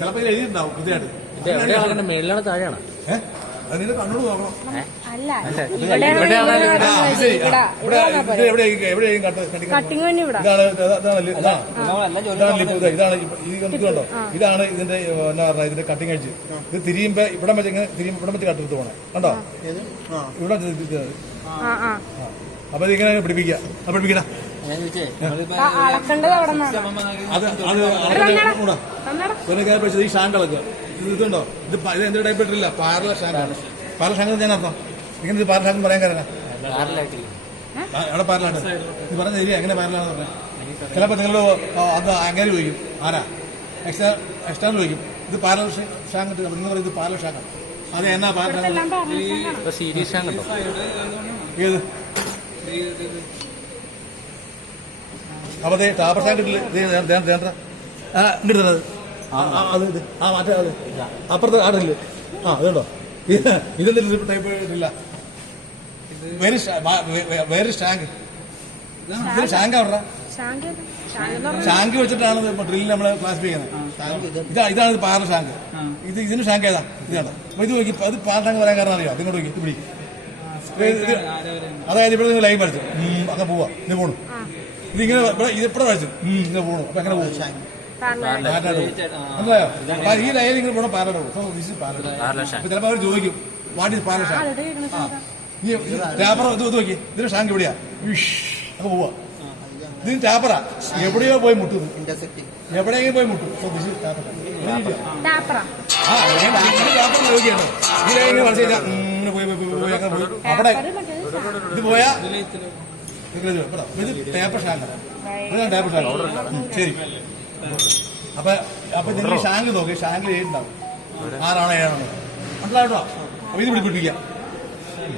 ചിലപ്പോൾ എഴുതിയിട്ടുണ്ടാവും പുതിയതായിട്ട്. മേളിലാണ് താഴെയാണ്? അതിന്റെ കണ്ണോട് നോക്കണം. ഇതാണ് ഇതിന്റെ എന്നാ പറഞ്ഞ ഇതിന്റെ കട്ടിങ് എഡ്ജ്. ഇത് തിരിയുമ്പോ ഇവിടെ വെച്ച് ഇങ്ങനെ ഇവിടെ വെച്ച് കട്ടെടുത്ത് പോണേ കണ്ടോ? ഇവിടെ അപ്പൊ ഇതിങ്ങനെ പിടിപ്പിക്കുക. പിടിപ്പിക്കണ ഈ ഷാങ്ക് കളക്കുക. ഇതുണ്ടോ? ഇത് എന്തൊരു ടൈപ്പ് ഇട്ടില്ല, പാരല ഷാങ്കാണ്. പാരല ഷാങ്ക് ഞാൻ അർത്ഥം ഇങ്ങനെ ഇത് പാരല ഷാങ്ക് പറയാൻ കാരണം അവിടെ പാരലാണ്. ഇത് പറഞ്ഞ ശരിയാ, എങ്ങനെ പാരലാന്ന് പറഞ്ഞത്? ചിലപ്പോൾ നിങ്ങൾ അത് അങ്ങനെ ചോദിക്കും, ആരാ എക്സ്ട്രാ ചോദിക്കും. ഇത് പാരല ഷാങ്ക് ഇട്ട് നിങ്ങൾ പറയും ഇത് പാരല ഷാങ്കാണ്. അത് എന്നാ പാരല സീരീസ് ഷാങ്ക് ഉണ്ടോ? ഏത്? അപ്പൊ ടാപ്പർ ഷാങ്ക് ഇട്ടില്ല. ഇങ്ങോട്ട് തന്നത് അത് ഇത് മറ്റേ അത് അപ്പുറത്ത് ആടില്ല. അതുണ്ടോ? ഇതെന്താ ടൈപ്പ് ഇട്ടില്ല. വേറെ ഷാങ്ക്. ഇതിന് ഷാങ്ക് അവിടെ ഷാങ്ക് വെച്ചിട്ടാണ് ഡ്രില്ലിൽ നമ്മള് ക്ലാസിഫൈ ചെയ്യുന്നത്. ഇതാണ് പാറ ഷാങ്ക്. ഇതിന് ഷാങ്ക് ഏതാ? ഇതാണ്. അപ്പൊ ഇത് നോക്കി അത് പാറ ഷാങ്ക് പറയാൻ കാരണം അറിയാം. ഇങ്ങോട്ട് നോക്കി പിടി. അതായത് ഇവിടെ നിങ്ങൾ ലൈൻ വരച്ചു അങ്ങനെ പോവാ. ഇത് പോണു. ഇതിങ്ങനെ ഇതിപ്പടെ വരച്ചു ഇങ്ങനെ പോണു. അപ്പൊ എങ്ങനെ പോകും? മനസ്സിലായോ? അപ്പൊ ഈ ലൈൻ ഇങ്ങനെ പോകണം പാരല പോകും. ചിലപ്പോ അവർ ചോദിക്കും വാട്ട് ഇസ് പാരല ഷാങ്ക്. ഈ ടാപ്പർ ഇത് നോക്കി ഇതിന് ഷാങ്ക് എവിടെയാ? അപ്പൊ പോവാ. ഇതിന് ടാപ്പറാ എവിടെയോ പോയി മുട്ടും. എവിടെയെങ്കിലും പോയി മുട്ടും. അവിടെ ഇത് പോയാ ഇത് ടേപ്പർ ഷാങ്കാണ്. ഇതാണ് ടേപ്പർ ഷാങ്ക്. ശരി. അപ്പൊ നിങ്ങൾ ഷാങ്ക് നോക്കി ഷാങ്കിൽ 7 ഉണ്ടാവും. 6 ആണോ 7 ആണോ മനസ്സിലായിട്ടോ? അപ്പൊ ഇത് പിടിപ്പിക്കാം.